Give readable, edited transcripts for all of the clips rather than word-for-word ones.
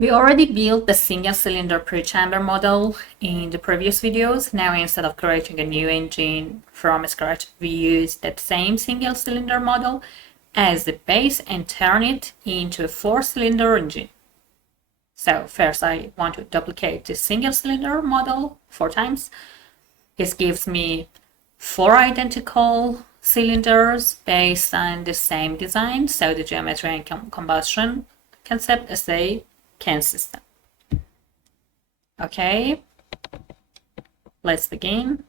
We already built the single cylinder pre-chamber model in the previous videos. Now, instead of creating a new engine from scratch, we use that same single cylinder model as the base and turn it into a 4-cylinder engine. So first I want to duplicate the single cylinder model 4 times. This gives me 4 identical cylinders based on the same design, so the geometry and combustion concept stay consistent. Okay, let's begin.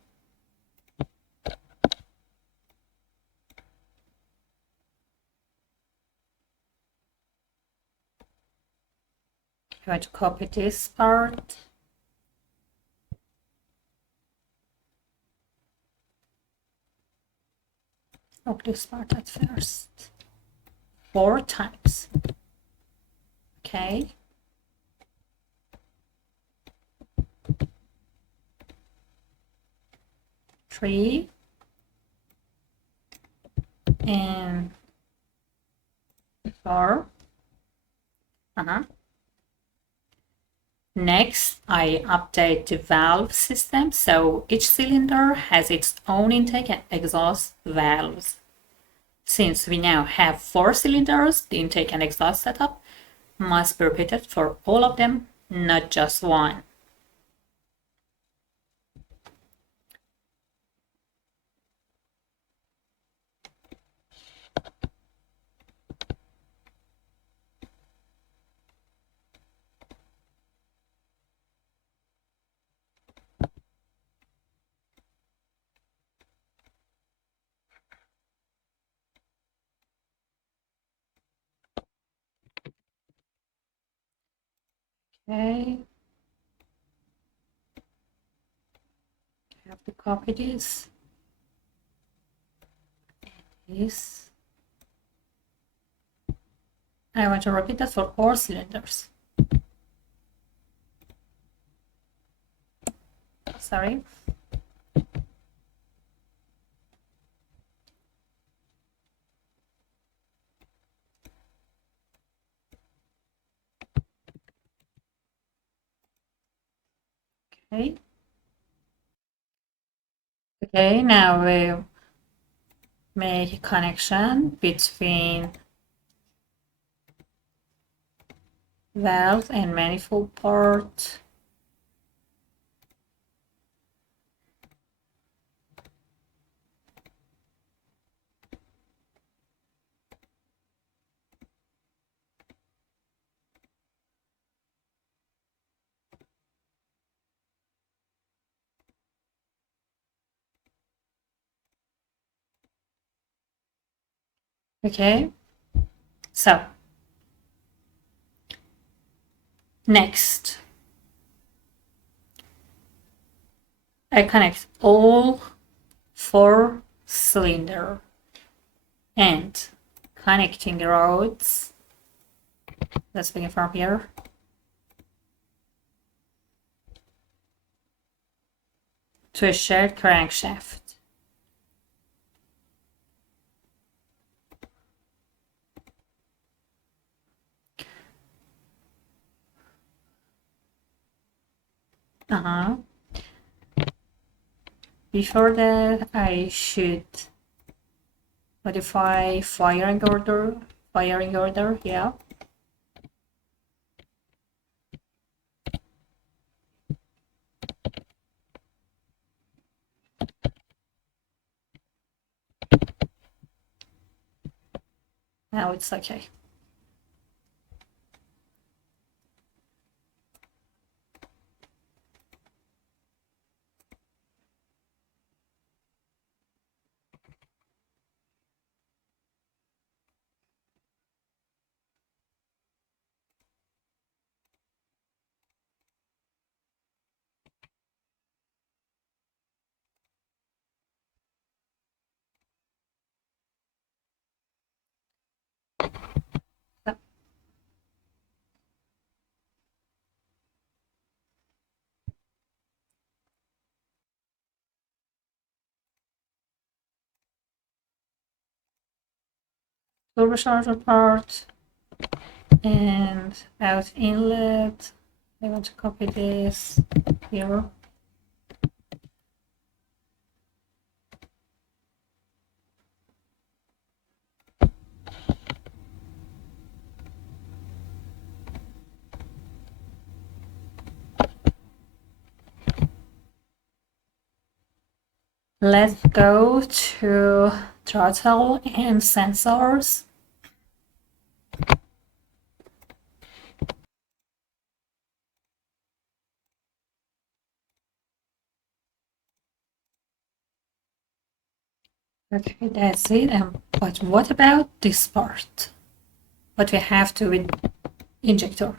I'm going to copy this part. Oh, this part at first. 4 times. Okay. Three. And 4. Next, I update the valve system, so each cylinder has its own intake and exhaust valves. Since we now have 4 cylinders, the intake and exhaust setup must be repeated for all of them, not just one. Okay. I have to copy this. This. I want to repeat that for all cylinders. Sorry. Okay. Okay, now we make a connection between valve and manifold port. Okay, so next I connect all 4 cylinder and connecting rods. Let's begin from here. To a shared crankshaft. Before that, I should modify firing order. Yeah. Now it's okay. So, turbocharger part. And about inlet, I want to copy this here. Let's go to throttle and sensors. Okay, that's it. But what about this part? What we have to with injector?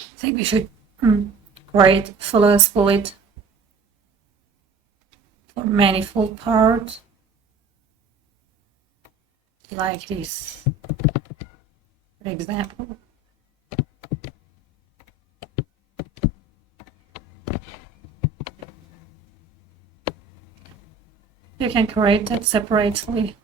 I think we should create full split for manifold part like this, for example. You can create that separately.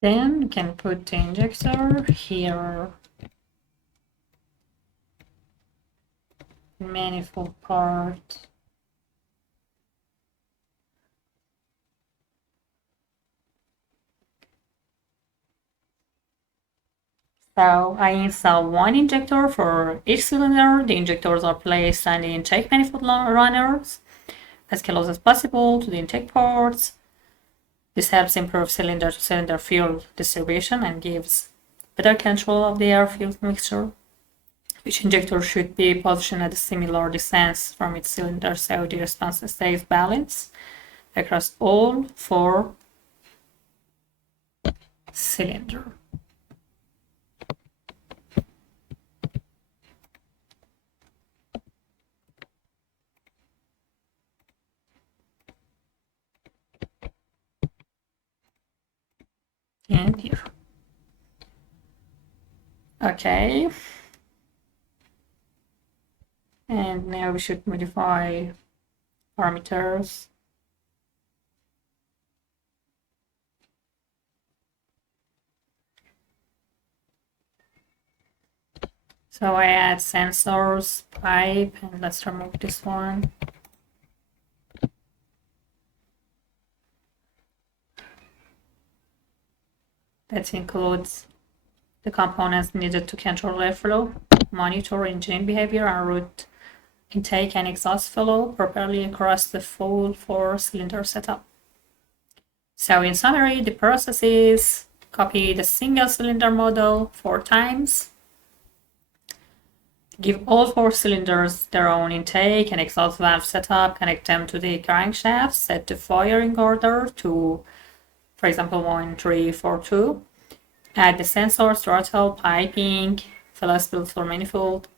Then you can put the injector here, manifold part. So I install one injector for each cylinder. The injectors are placed on the intake manifold runners as close as possible to the intake ports. This helps improve cylinder-to-cylinder fuel distribution and gives better control of the air-fuel mixture. Each injector should be positioned at a similar distance from its cylinder so the response stays balanced across all 4 cylinders. And here. Okay. And now we should modify parameters. So I add sensors, pipe, and let's remove this one. That includes the components needed to control airflow, monitor engine behavior, and route intake and exhaust flow properly across the full 4-cylinder setup. So in summary, the process is copy the single cylinder model 4 times, give all 4 cylinders their own intake and exhaust valve setup, connect them to the crankshaft, set the firing order to, for example, 1, 3, 4, 2. Add the sensor, throttle, piping, fuel split for manifold,